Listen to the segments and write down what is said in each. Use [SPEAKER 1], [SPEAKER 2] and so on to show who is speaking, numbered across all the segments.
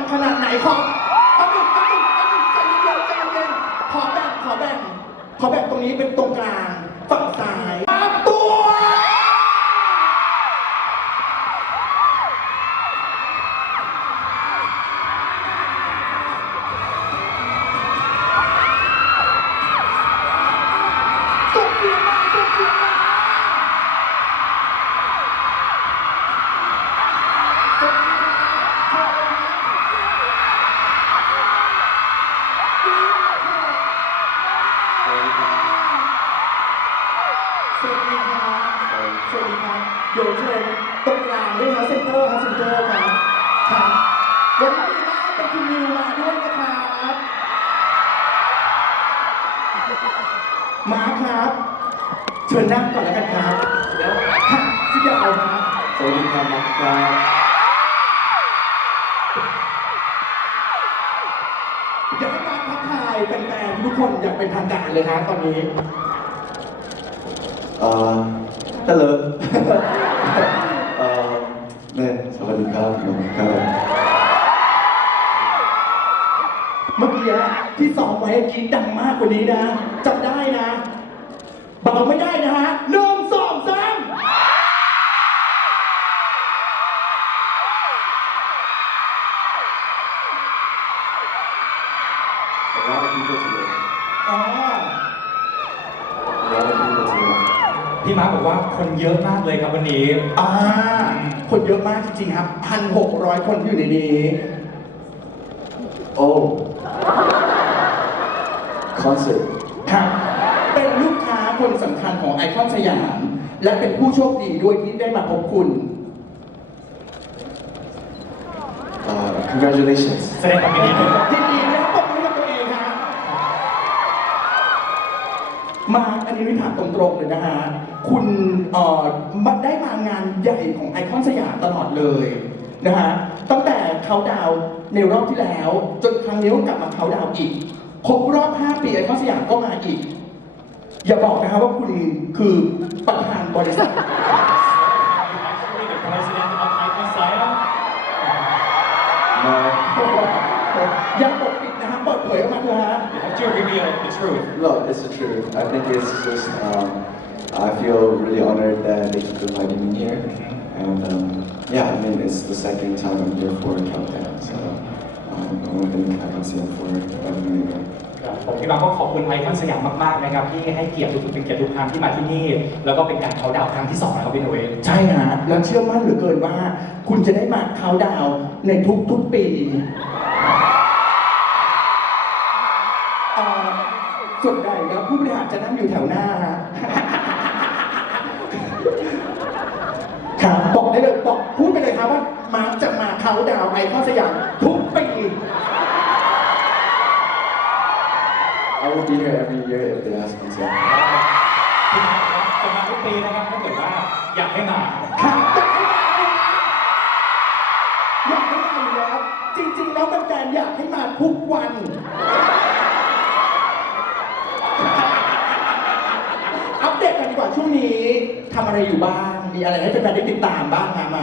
[SPEAKER 1] ขนาดไหนขอใจเย็นขอแบ่งตรงนี้เป็นตรงกลางฝั่งซ้ายตัวเดี๋ยวเชิญตรงกลางด้วยนะเซ็นเตอร์ครับครับวันนี้มีมาเป็นคุณนิวมาด้วยนะครับมาครับเชิญนั่งก่อนแล้วกันครับแล้วค่ะที่จะเอามา
[SPEAKER 2] สวัสดีครับนะครับ
[SPEAKER 1] อยากให้มาทักทายแฟนๆทุกคนอย่างเป็นทางการเลยฮะตอนนี้
[SPEAKER 2] Hello 네สวัสดีครับน้องครับ
[SPEAKER 1] เมื่อกี้ที่ซ้อมไว้กินดังมากกว่านี้นะจำได้นะเบาไม่ได้นะฮะ1 2 3
[SPEAKER 3] พี่มาร์คบอกว่าคนเยอะมากเลยครับวันนี้
[SPEAKER 1] คนเยอะมากจริงๆครับ 1,600 คนอยู่ในนี้
[SPEAKER 2] โอ้คอนเสิร์ต
[SPEAKER 1] ครับเป็นลูกค้าคนสำคัญของไอคอนสยาม และเป็นผู้โชคดีด้วยที่ได้มาพบคุณ
[SPEAKER 2] congratulations
[SPEAKER 3] แสดงความยินดีด้วย
[SPEAKER 1] ยินดีและปรบมือกับตัวเองฮะมาอันนี้วิถามตรงๆเลยนะฮะคุณได้มางานใหญ่ของไอคอนสยามตลอดเลยนะฮะตั้งแต่เขาดาวในรอบที่แล้วจนครั้งนี้ก็กลับมาเขาดาวอีกครบรอบ 5 ปีไอคอนสยามก็มาอีกอย่าบอกนะครับว่าคุณคือประธานบริษัทยังปกปิดนะฮะเปิดเผยออกมาเถอะฮะ
[SPEAKER 3] Just reveal the truth
[SPEAKER 2] No it's the truth I think it's just I feel really honored that they keep inviting me here and yeah I mean it's the second time I'm here for a countdown so I want to thank Icon Siam for inviting me again
[SPEAKER 3] ผมพี่บางก็ขอบคุณไอคอนสยามมากๆนะครับที่ให้เกียรติเป็นเกียรติทุกครั้งที่มาที่นี่แล้วก็เป็นการเขาดาวครั้งที่2นะครับพี่หนุ่ย
[SPEAKER 1] ใช่ฮะแล้วเชื่อมั่นเหลือเกินว่าคุณจะได้มาเขาดาวในทุกปีส่วนใหญ่แล้วผู้บริหารจะนั่งอยู่แถวหน้าฮะครับบอกได้เลยบอกพูดไปเลยครับว่ามาร์คจะมาเขาดาวไอคอนสยามทุกปี
[SPEAKER 2] I will be here every year if they ask me to.
[SPEAKER 3] จะมาทุกปีนะครับถ้าเกิดว่าอยากให้มา
[SPEAKER 1] ครับอยากให้มาอยู่แล้วจริงๆแล้วเป็นการอยากให้มาทุกวันอัปเดตกันดีกว่าช่วงนี้ทำอะไรอยู่บ้างมีอะไรให้แฟนๆได้ติดตามบ้างมา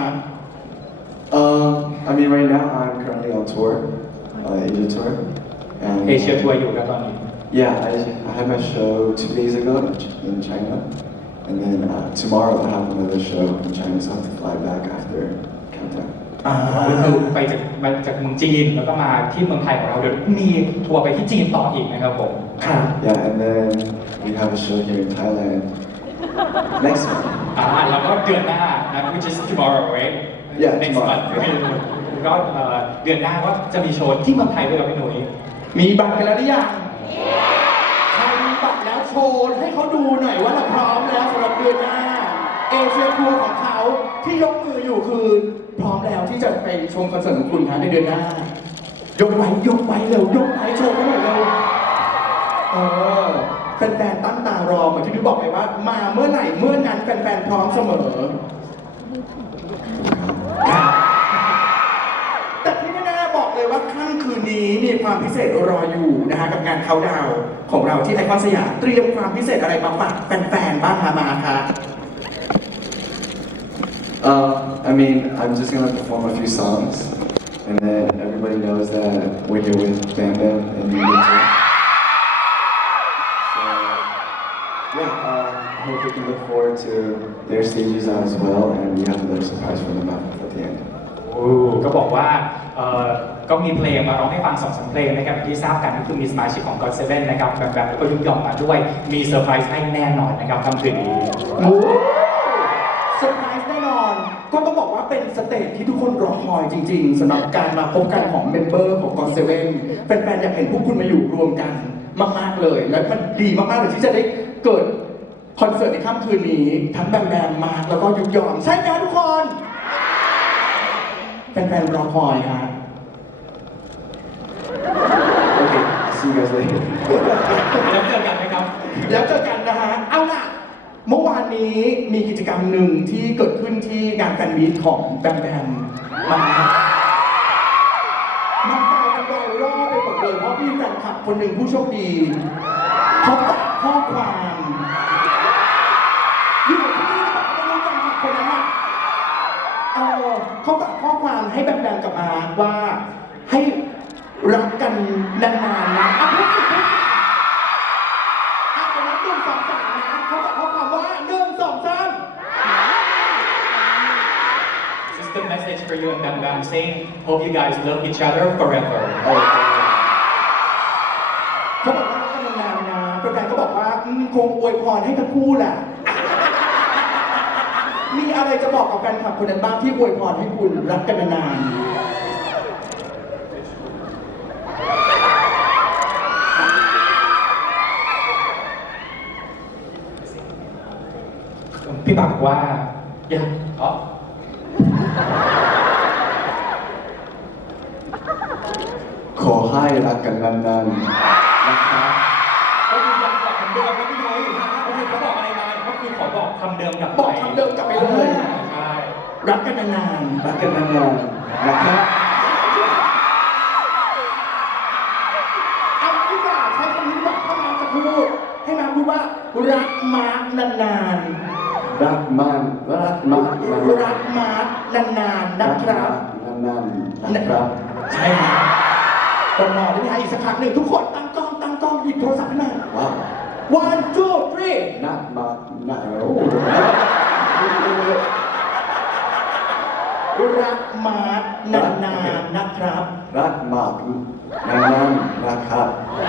[SPEAKER 2] I mean right now I'm currently on tour Asia tour and
[SPEAKER 3] Asia tour อยู่ครับตอนนี้
[SPEAKER 2] Yeah, I had my show 2 days ago in China, and then tomorrow I have another show in China, so I have to fly back after countdown.
[SPEAKER 3] ก็คือไปจากเมืองจีนแล้วก็มาที่เมืองไทยของเราเดี๋ยวมีทัวร์ไปที่จีนต่ออีกนะครับผม
[SPEAKER 1] ครับ
[SPEAKER 2] Yeah, and then we have a show here in Thailand next month.
[SPEAKER 3] แล้วก็เดือนหน้านะ which is tomorrow, right?
[SPEAKER 2] Yeah,
[SPEAKER 3] next month. ก็เดือนหน้าก็จะมีโชว์ที่เมืองไทยด้วยครับพี่หนุ่ย
[SPEAKER 1] มีบัตรกันแล้วหรือยังใครมีบัตรแล้วโชว์ให้เขาดูหน่อยว่าเราพร้อมแล้วสำหรับเดือนหน้าเอเชียทัวร์ของเขาที่ยกมืออยู่คือพร้อมแล้วที่จะไปชมคอนเสิร์ตของคุณครับในเดือนหน้ายกไว้เร็วยกไว้โชว์กันหน่อยเร็วแฟนๆตั้งตารอเหมือนที่พี่บอกไปว่ามาเมื่อไหร่เมื่อนั้นแฟนๆพร้อมเสมอแต่ที่แน่ๆบอกเลยว่าค่ำคืนนี้มีความพิเศษรออยู่นะฮะกับงานเขาดาวของเราที่ไอคอนสยามเตรียมความพิเศษอะไรมาฝากแฟนๆบ้างมาคะ
[SPEAKER 2] I mean I'm just gonna perform a few songs And then everybody knows that we're here with Bam Bam and New Year too. So yeah, I hope we can look forward to their stages as well, and we have another surprise for them at the end.
[SPEAKER 3] ก็บอกว่าก็มีเพลงมาร้องให้ฟัง2-3เพลงนะครับอย่างที่ทราบกันก็คือมีสมาชิกของ GOT7 นะครับแบบแล้วก็ยุกยอมมาด้วยมีเซอร์ไพรส์ให้แน่นอนนะครับค่ำคืนนี้
[SPEAKER 1] โอ้เซอร์ไพรส์แน่นอน ก็ต้องบอกว่าเป็นสเตจที่ทุกคนรอคอยจริงๆสำหรับการมาพบกันของเมมเบอร์ของ GOT7 แฟนๆอยากเห็นพวกคุณมาอยู่รวมกันมากๆเลย และมันดีมากๆเลยที่จะได้เกิดคอนเสิร์ตในค่ำคืนนี้ทั้งแบมแบมมาร์คแล้วก็ยุกยอมใช่ไหมทุกคนแฟนๆรอคอยฮะ
[SPEAKER 2] Okay, see you guys later.
[SPEAKER 3] แล้วเจอกันนะครับ
[SPEAKER 1] แล้วเจอกันนะฮะ เอาล่ะ เมื่อวานนี้มีกิจกรรมหนึ่งที่เกิดขึ้นที่งานแฟนมีตของแบมแบมมามันกลายเป็นไวรัลไปหมดเลยเพราะพี่แฟนคลับคนหนึ่งผู้โชคดีเขาตัดข้อความอยู่ที่นี่แบบไม่รู้แฟนคลับคนนั้นอ่ะเขาตัดข้อความให้แบมแบมกับมาร์คว่าให้รักกันนานๆนะพูดอีกตอนนั้น1 2 3นะเขาบอกข้อความว่า1 2 3
[SPEAKER 3] This is the message for you and Bam Bam saying hope you guys love each other forever
[SPEAKER 1] เขาบอกว่ารักกันนานๆนะแฟนๆก็บอกว่าคงอวยพรให้ทั้งคู่แหละ มีอะไรจะบอกกับแฟนคลับคนนั้นบ้างที่อวยพรให้คุณรักกันนานๆ
[SPEAKER 3] พี่บอกว่าอย่า
[SPEAKER 2] ขอให้รักกันนานๆนะครับ
[SPEAKER 3] ก็คือยังบอกคำเดิมนะพี่นุ้ยก็คือเขาบอกอะไรมาก็คือขอบอกคำเดิมกลับไป
[SPEAKER 1] บอกคำเดิมกลับไปเลย
[SPEAKER 3] ใช่
[SPEAKER 1] รักกันนาน
[SPEAKER 2] รักกันนานๆนะครับ
[SPEAKER 1] ๆเอาดีกว่าใช้คำนี้ดีกว่าถ้ามาจะพูดให้มาพูดว่ารักมาร์คนาน
[SPEAKER 2] รักมันรักมัน
[SPEAKER 1] ๆรักมาร์คนานๆนะครับ
[SPEAKER 2] นานๆนะครับ
[SPEAKER 1] ใช่ครับตรงนอนได้ไหมฮะอีกสักครั้งหนึ่งทุกคนตั้งกล้องหยิบโทรศัพท์ขึ้นมา
[SPEAKER 2] ว้าว
[SPEAKER 1] one two three
[SPEAKER 2] นักมานักโอ้
[SPEAKER 1] รักมาร์คนานๆนะครับ
[SPEAKER 2] รักมากนานๆนะครับ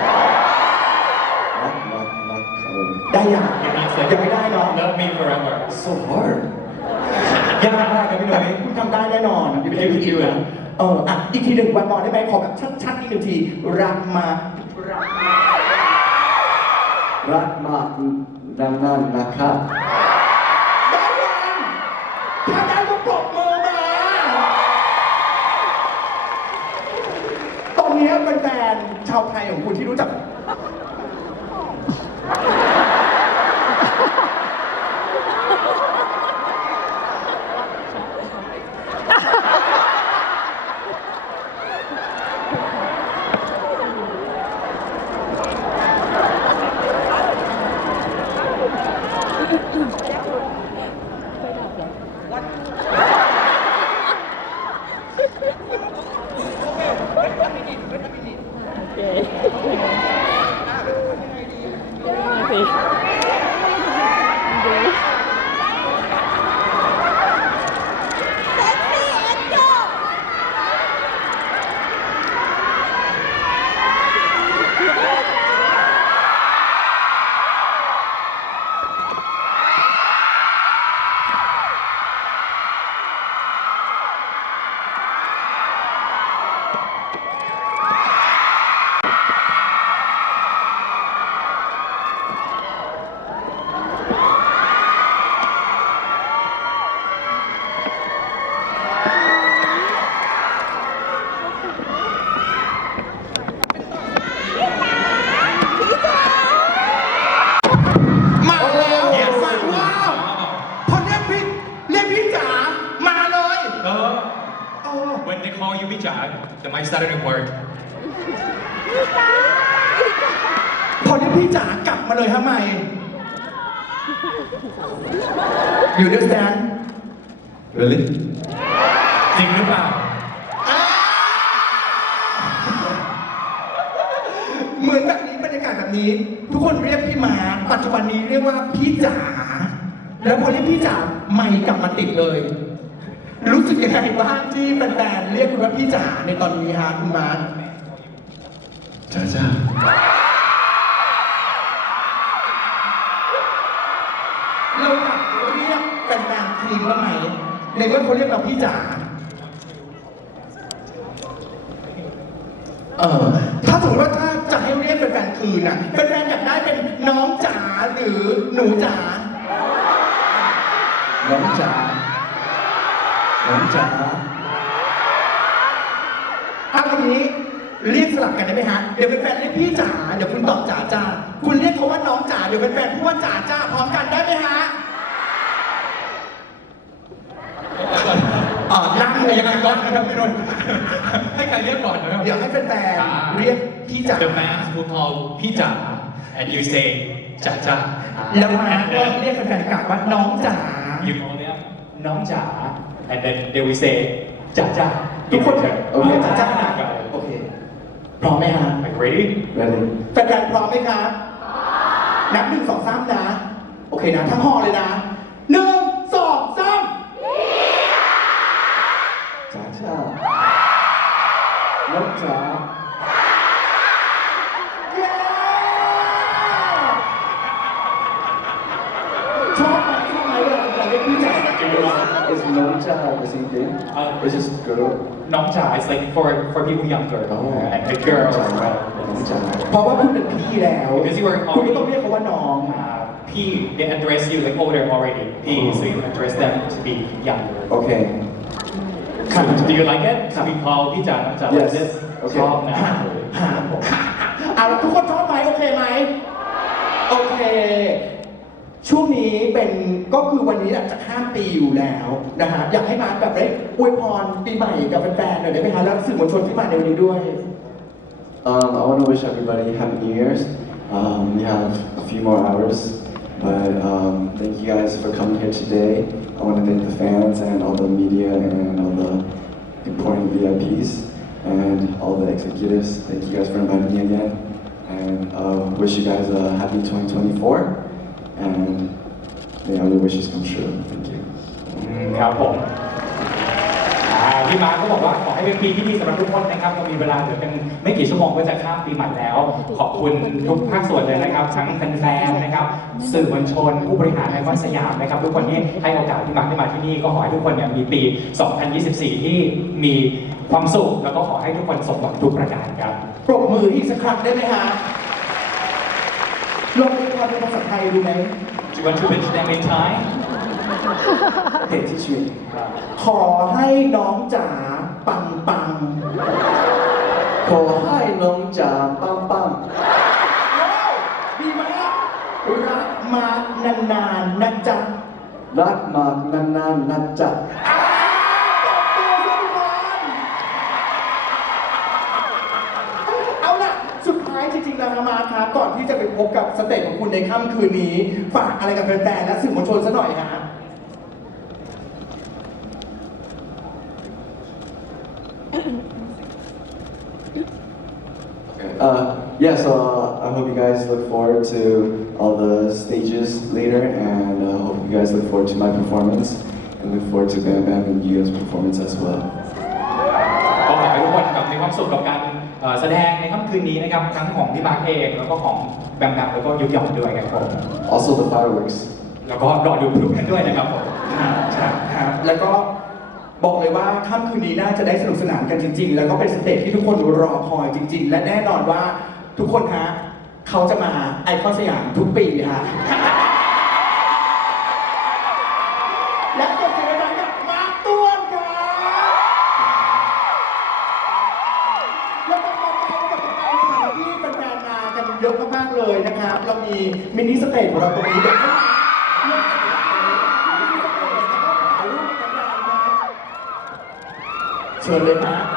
[SPEAKER 2] รักมากนะครับ
[SPEAKER 1] ได้ยังยังไม่ได้เนาะ
[SPEAKER 3] Love me forever
[SPEAKER 2] so hard
[SPEAKER 3] ยากมากครับพี่นุ้
[SPEAKER 1] แต่
[SPEAKER 3] ย
[SPEAKER 1] คุณทำได้แน่นอนอยู่ในวิดีโอนะอีกทีหนึ่งวันมอได้ไหมขอแบบชัดๆอีกหนึ่งทีรักมา
[SPEAKER 2] รักมากนานๆนะครับ
[SPEAKER 1] ได้ยังถ้าได้ก็ปรบมือมาตอนนี้เป็นแฟนชาวไทยของคุณที่รู้จักมาแล้วมาว้าวพอเรียกพี่จ๋ามาเลย
[SPEAKER 3] When they call you พี่จ๋า the mic started to work
[SPEAKER 1] พอเรียกพี่จ๋ากลับมาเลยทำไม You understand
[SPEAKER 2] really
[SPEAKER 3] จริงหรือเปล่า
[SPEAKER 1] อ่านี้ทุกคนเรียกพี่มาร์คปัจจุบันนี้เรียกว่าพี่จ๋าแล้วพอเรียกพี่จ๋าไม่กลับมาติดเลย รู้สึกยังไงบ้างที่แฟนๆเรียกคุณว่าพี่จ๋าในตอนนี้ฮะคุณมาร์ค
[SPEAKER 2] 자자.
[SPEAKER 1] เราอยากเรียกแฟนๆคืนบ้างไหมในเมื่อเขาเรียกเราพี่จ๋าถ้าสมมติว่าถ้าจะให้เรียกแฟนๆคืนน่ะแฟนๆอยากได้เป็นน้องจ๋าหรือหนูจ๋า
[SPEAKER 2] 남자. 남자.
[SPEAKER 1] ถ้าวันนี้เรียกสลับกันได้ไหมฮะเดี๋ยวแฟนๆเรียกพี่จ๋าเดี๋ยวคุณตอบจ๋าจ้าคุณเรียกเขาว่าน้องจ๋าเดี๋ยวแฟนๆพูดว่าจ๋าจ้าพร้อมกันได้ไหมฮะนั่งเลยยังไงก่อนนะครับพี่นนท์
[SPEAKER 4] ให้ใครเรียกก่อนนะครับ
[SPEAKER 1] เดี๋ยวให้แฟนๆเรียกพี่จ๋า
[SPEAKER 4] The man who called พี่จ๋า and you say จ๋าจ๋า
[SPEAKER 1] แล้วมาก็เรียกแฟนๆกลับว่าน้องจ๋า
[SPEAKER 4] you call them
[SPEAKER 3] น้องจ๋า and then they will say จ๋าจ๋า
[SPEAKER 1] ทุกคน
[SPEAKER 3] โอเค
[SPEAKER 1] เรียกจ๋าจ้านะโอเคพร้อมไหมฮะ
[SPEAKER 3] Are you ready
[SPEAKER 2] Ready.
[SPEAKER 1] แฟนๆพร้อมไหมครับนับ1 2 3นะโอเคนะทั้งหอเลยนะ1 2 3
[SPEAKER 2] 자자. 남자.
[SPEAKER 1] เย้ชอบไหมเวลาเราเรียกพี่จ๋า
[SPEAKER 2] Is 남자 the same thing? It's just girl.
[SPEAKER 3] น้องจ๋า is like for people younger
[SPEAKER 2] Oh.
[SPEAKER 3] and the girls
[SPEAKER 2] 남자.
[SPEAKER 1] เพราะว่าคุณเป็นพี่แล้ว
[SPEAKER 3] Because you are
[SPEAKER 1] คุณก็
[SPEAKER 3] already
[SPEAKER 1] ต้องเรียกเขาว่าน้อง
[SPEAKER 3] พี่ they address you like older already พี่ so you address them to be younger
[SPEAKER 2] Okay.
[SPEAKER 3] Do you like it to be called พี่จ๋าน้องจ๋า like
[SPEAKER 2] Yes.
[SPEAKER 3] this
[SPEAKER 2] Okay.
[SPEAKER 3] ชอบนะ
[SPEAKER 1] เอาแล้วทุกคนชอบไหมโอเคไหมโอเค ช่วงนี้เป็นก็คือวันนี้จะข้ามปีอยู่แล้วนะฮะอยากให้มาแบบได้อวยพรปีใหม่กับแฟนๆหน่อยได้ไหมฮะแล้วสื่อมวลชนที่มาในวันนี้ด้วย
[SPEAKER 2] I want to wish everybody Happy New Year's. We have a few more hours, but thank you guys for coming here today. I want to thank the fans and all the media and all the important VIPs and all the executives. Thank you guys for inviting me again, and wish you guys a happy 2024, and may all your wishes come true. Thank you.
[SPEAKER 3] ครับผมพี่มาร์คก็บอกว่าขอให้เป็นปีที่ดีสำหรับทุกคนนะครับเรามีเวลาเหลือกันไม่กี่ชั่วโมงก็จะข้ามปีใหม่แล้ว ขอบคุณทุกภาคส่วนเลยนะครับ ทั้งแฟนๆนะครับสื่อมวลชนผู้บริหารไอคอนสยามนะครับทุกคนที่ให้โอกาสพี่มาร์คได้มาที่นี่ก็ขอให้ทุกคนเนี่ยมีปี 2024 ที่มีความสุขแล้วก็ขอให้ทุกคนสมหวังทุกประการครับ
[SPEAKER 1] ปรบมืออีกสักครั้งได้ไหมฮะลองเรียนความเป็นภาษาไทยดูไหม
[SPEAKER 3] Do you want to mention them in Thai
[SPEAKER 2] Okay, teach me.
[SPEAKER 1] ขอให้น้องจ๋าปังปัง
[SPEAKER 2] ขอให้น้องจ๋าปัง
[SPEAKER 1] ว้าวดีมากรักมานานๆนะจ๊ะ
[SPEAKER 2] ๆรักมากนานๆนะจ๊ะ
[SPEAKER 1] ตบมือสิทุกคนเอาล่ะ สุดท้ายจริงๆแล้วนะมาครับก่อนที่จะไปพบกับสเตจของคุณในค่ำคืนนี้ ฝากอะไรกับแฟนๆและสื่อมวลชนซะหน่อยฮะ
[SPEAKER 2] Yeah, so I hope you guys look forward to all the stages later, and hope you guys look forward to my performance, and look forward to Bam Bam and Yu's performance as well.
[SPEAKER 3] ก็ขอให้ทุกคนแบบมีความสุขกับการแสดงในค่ำคืนนี้นะครับทั้งของพี่มาร์คเองแล้วก็ของแบมแบมแล้วก็ยุกหยองด้วยครับผม
[SPEAKER 2] Also the fireworks.
[SPEAKER 3] แล้วก็รอดูพลุกันด้วยนะครับผม
[SPEAKER 1] ครับแล้วก็บอกเลยว่าค่ำคืนนี้น่าจะได้สนุกสนานกันจริง ๆ แล้วก็เป็นสเตจที่ทุกคนรอคอยจริง ๆ และแน่นอนว่าทุกคนฮะเขาจะมาไอคอนสยามทุกปีฮะ และจบเกมนั้นกับมาร์คต้วนครับแล้วก็ต่อไปกับสถานที่แฟนๆมากันเยอะมากๆเลยนะครับ เรามีมินิสเตจของเราตรงนี้เดี๋ยวให้เริ่มจากมินิสเตจแล้วก็ถ่ายรูปกันได้นะเชิญเลยครับ